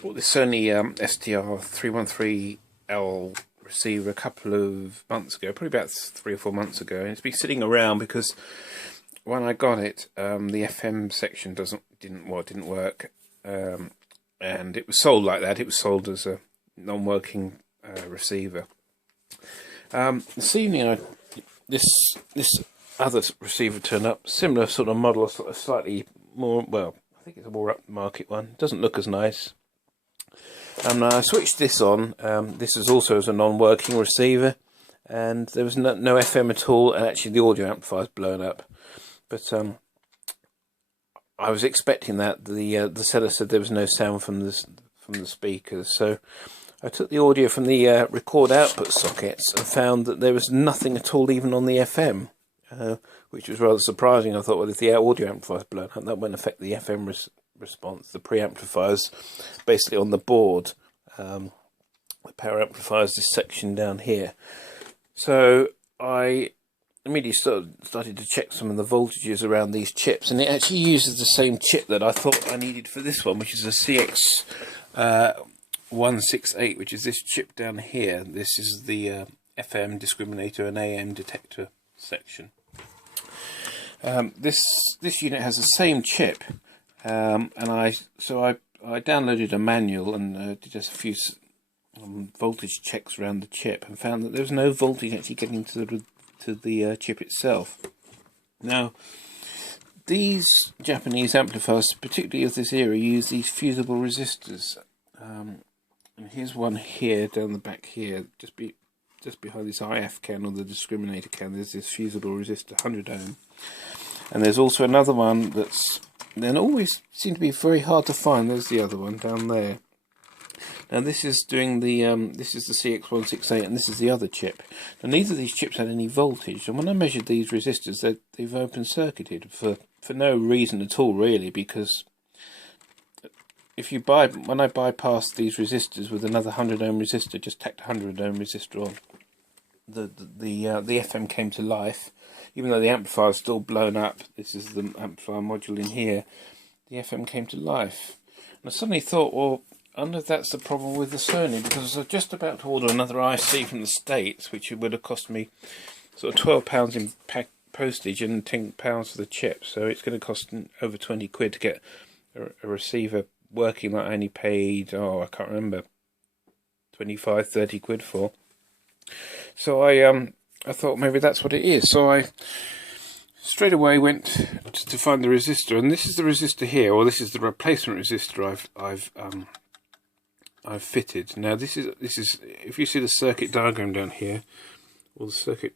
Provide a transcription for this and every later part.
Bought this Sony str313L receiver a couple of months ago, probably about 3 or 4 months ago, and it's been sitting around because when I got it, the FM section didn't work, and it was sold like that. It was sold as a non-working receiver. This evening, this other receiver turned up, similar sort of model, sort of slightly more. Well, I think it's a more upmarket one. Doesn't look as nice. And I switched this on. This is also as a non-working receiver, and there was no FM at all, and actually the audio amplifier's blown up. But I was expecting that. The seller said there was no sound from the speakers, so I took the audio from the record output sockets and found that there was nothing at all, even on the FM, which was rather surprising. I thought, well, if the audio amplifier's blown up, that won't affect the FM response. The preamplifier's basically on the board. The power amplifier is this section down here. So I immediately started to check some of the voltages around these chips, and it actually uses the same chip that I thought I needed for this one, which is a CX168, which is this chip down here. This is the FM discriminator and AM detector section. This unit has the same chip. And I downloaded a manual and did just a few voltage checks around the chip, and found that there was no voltage actually getting to the chip itself. Now, these Japanese amplifiers, particularly of this era, use these fusable resistors. And here's one here down the back here, just behind this IF can, or the discriminator can. There's this fusable resistor, 100 ohm, and there's also another one that's then always seem to be very hard to find. There's the other one down there. Now this is doing the this is the CX168, and this is the other chip. Now neither of these chips had any voltage, and when I measured these resistors, they've open circuited for no reason at all, really, because when I bypassed these resistors with another 100 ohm resistor, just tacked a 100 ohm resistor on, the FM came to life. Even though the amplifier is still blown up, this is the amplifier module in here, the FM came to life. And I suddenly thought, well, I wonder if that's the problem with the Sony, because I was just about to order another IC from the States, which would have cost me sort of £12 in postage and £10 for the chip. So it's going to cost over 20 quid to get a receiver working that I only paid, I can't remember, 25, 30 quid for. So I thought maybe that's what it is. So I straight away went to find the resistor, and this is the resistor here, or this is the replacement resistor I've fitted. Now this is if you see the circuit diagram down here, or the circuit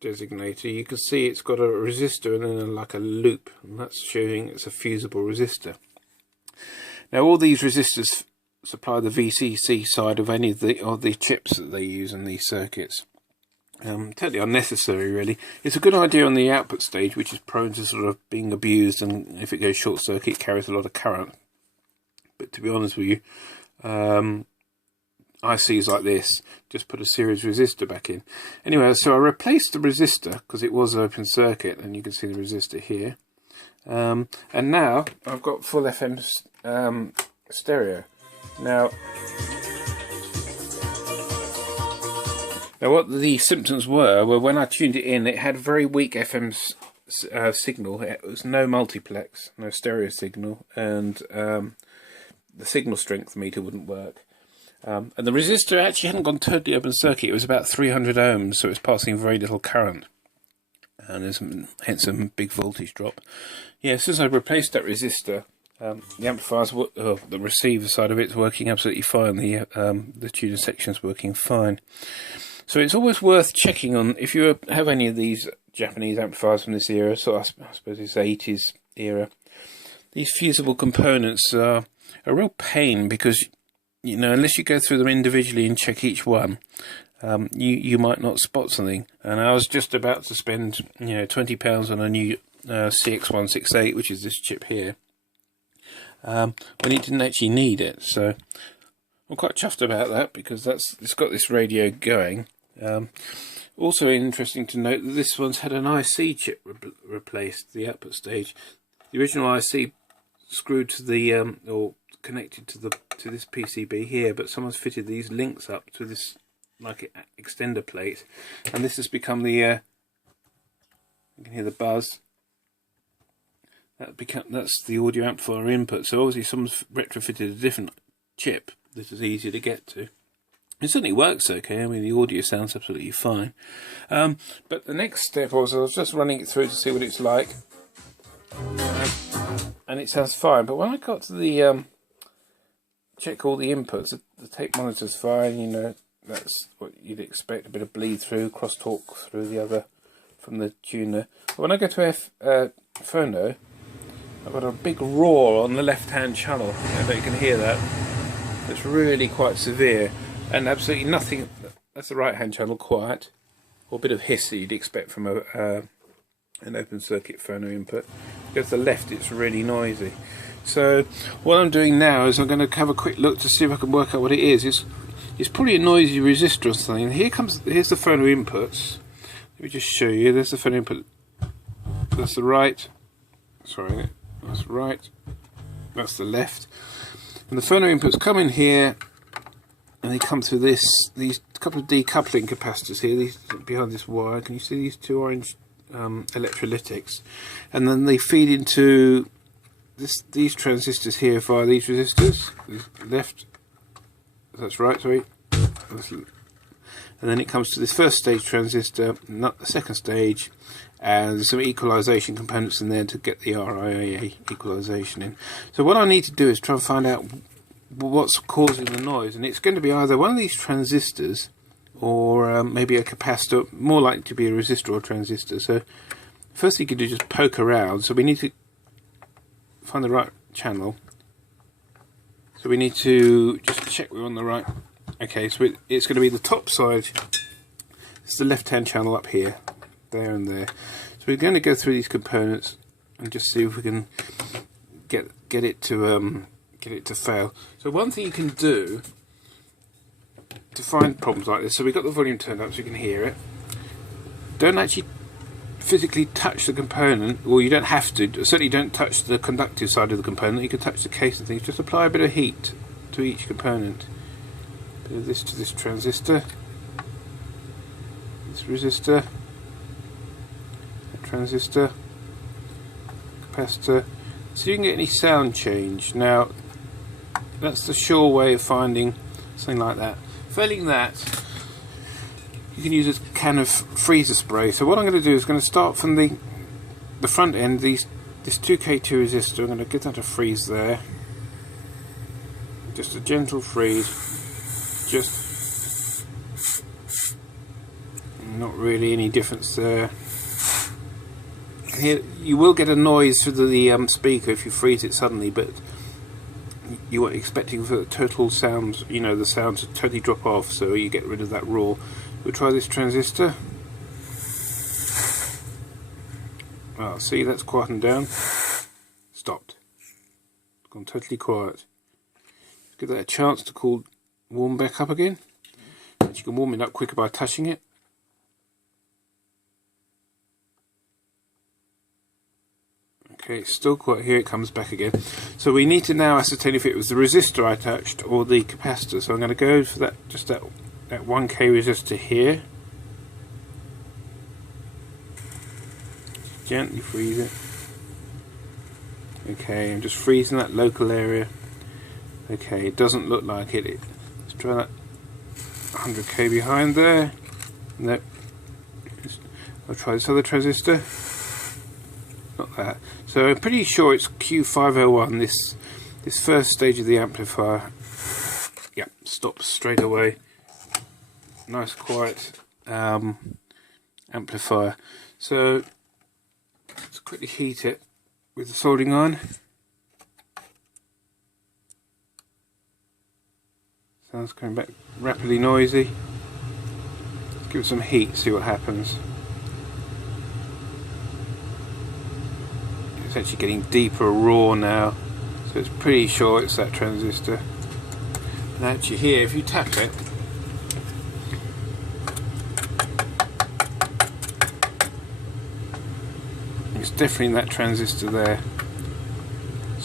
designator, you can see it's got a resistor and then like a loop, and that's showing it's a fusible resistor. Now all these resistors supply the VCC side of any of the chips that they use in these circuits. Totally unnecessary, really. It's a good idea on the output stage, which is prone to sort of being abused, and if it goes short circuit, it carries a lot of current. But to be honest with you, ICs like this, just put a series resistor back in. Anyway, so I replaced the resistor because it was open circuit, and you can see the resistor here. And now I've got full FM stereo. Now what the symptoms were when I tuned it in, it had very weak FM signal. It was no multiplex, no stereo signal, and the signal strength meter wouldn't work. And the resistor actually hadn't gone totally open circuit. It was about 300 ohms, so it was passing very little current, and there's hence a big voltage drop. Yeah, since I replaced that resistor, the amplifiers, the receiver side of it's working absolutely fine. The tuner section's working fine. So it's always worth checking on, if you have any of these Japanese amplifiers from this era, so I suppose it's 80s era. These fusible components are a real pain, because unless you go through them individually and check each one, you might not spot something. And I was just about to spend £20 on a new CX168, which is this chip here, when it didn't actually need it. So I'm quite chuffed about that, because it's got this radio going. Also interesting to note that this one's had an IC chip replaced, the output stage. The original IC screwed to the or connected to this PCB here, but someone's fitted these links up to this like extender plate, and this has become the you can hear the buzz. That's the audio amplifier input. So obviously someone's retrofitted a different chip. This is easier to get to. It certainly works okay. I mean, the audio sounds absolutely fine. But the next step was I was just running it through to see what it's like, and it sounds fine. But when I got to the check all the inputs, the tape monitor's fine. You know, that's what you'd expect. A bit of bleed through, crosstalk through the other from the tuner. But when I go to phono, I've got a big roar on the left-hand channel. I bet you can hear that. It's really quite severe, and absolutely nothing. That's the right-hand channel, quiet, or a bit of hiss that you'd expect from an open-circuit phono input. Go to the left, it's really noisy. So what I'm doing now is I'm going to have a quick look to see if I can work out what it is. It's probably a noisy resistor or something. Here's the phono inputs. Let me just show you. There's the phono input. That's the right. Sorry. That's right, that's the left, and the phono inputs come in here, and they come through these couple of decoupling capacitors here, these behind this wire. Can you see these two orange electrolytics? And then they feed into these transistors here via these resistors. Left, that's right, sorry. And then it comes to this first stage transistor, not the second stage, and there's some equalization components in there to get the RIA equalization in. So what I need to do is try and find out what's causing the noise, and it's going to be either one of these transistors or maybe a capacitor, more likely to be a resistor or transistor. So first thing you can do is just poke around. So we need to find the right channel. So we need to just check we're on the right. Okay, so it's going to be the top side. It's the left-hand channel up here. There and there. So we're going to go through these components and just see if we can get it to fail. So one thing you can do to find problems like this, so we've got the volume turned up so you can hear it. Don't actually physically touch the component, or you don't have to. Certainly don't touch the conductive side of the component. You can touch the case and things. Just apply a bit of heat to each component. A bit of this to this transistor, this resistor, transistor, capacitor, so you can get any sound change. Now that's the sure way of finding something like that. Failing that, you can use a can of freezer spray. So what I'm going to do is going to start from the front end, this 2K2 resistor. I'm going to get that to freeze there, just a gentle freeze, just not really any difference there. Here you will get a noise through the speaker if you freeze it suddenly, but you are expecting for the total sound, you know, the sound to totally drop off, so you get rid of that roar. We'll try this transistor. Ah, see, that's quietened down. Stopped. Gone totally quiet. Give that a chance to warm back up again. And you can warm it up quicker by touching it. Okay, it's still quiet. Here it comes back again. So we need to now ascertain if it was the resistor I touched or the capacitor. So I'm going to go for that, just that 1K resistor here. Gently freeze it. Okay, I'm just freezing that local area. Okay, it doesn't look like it. Let's try that 100K behind there. Nope. I'll try this other transistor. Not that. So I'm pretty sure it's Q501, this first stage of the amplifier. Yep, stops straight away. Nice quiet amplifier. So let's quickly heat it with the soldering iron. Sounds coming back rapidly noisy. Let's give it some heat, see what happens. It's actually getting deeper roar now, so it's pretty sure it's that transistor. And actually here, if you tap it, it's definitely that transistor there.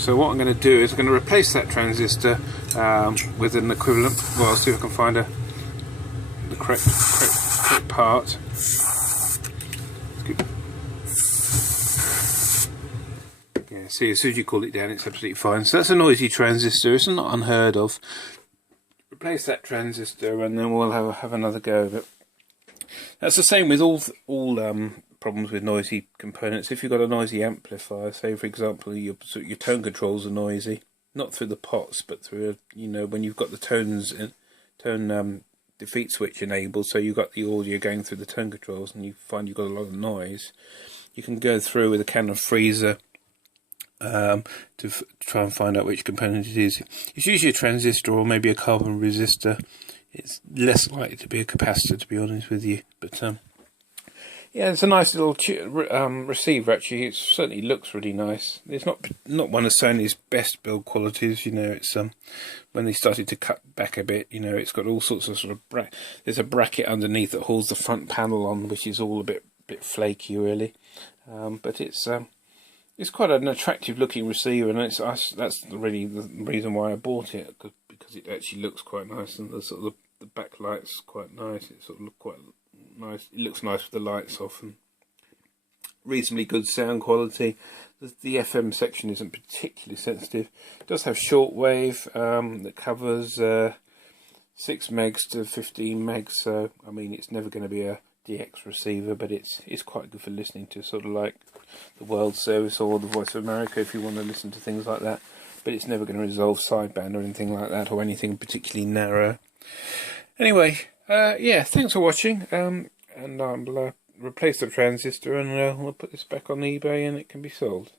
So what I'm going to do is I'm going to replace that transistor with an equivalent. Well, I'll see if I can find the correct part. Yeah, see, as soon as you cool it down, it's absolutely fine. So that's a noisy transistor. It's not unheard of. Replace that transistor, and then we'll have another go of it. That's the same with all problems with noisy components. If you've got a noisy amplifier, say for example your tone controls are noisy, not through the pots, but through when you've got the tone defeat switch enabled, so you've got the audio going through the tone controls, and you find you've got a lot of noise. You can go through with a can of freezer to try and find out which component it is. It's usually a transistor or maybe a carbon resistor. It's less likely to be a capacitor, to be honest with you. But yeah, it's a nice little receiver. Actually, it certainly looks really nice. It's not one of Sony's best build qualities. It's when they started to cut back a bit. It's got all sorts of there's a bracket underneath that holds the front panel on, which is all a bit flaky, really. But it's quite an attractive looking receiver, and that's really the reason why I bought it, because it actually looks quite nice, and the backlight's quite nice. It sort of looks quite nice. It looks nice with the lights off, and reasonably good sound quality. The FM section isn't particularly sensitive. It does have shortwave that covers 6 megs to 15 megs, so I mean it's never going to be a DX receiver, but it's quite good for listening to sort of like the World Service or the Voice of America if you want to listen to things like that. But it's never going to resolve sideband or anything like that, or anything particularly narrow. Anyway, yeah, thanks for watching, and I'll replace the transistor, and we'll put this back on eBay and it can be sold.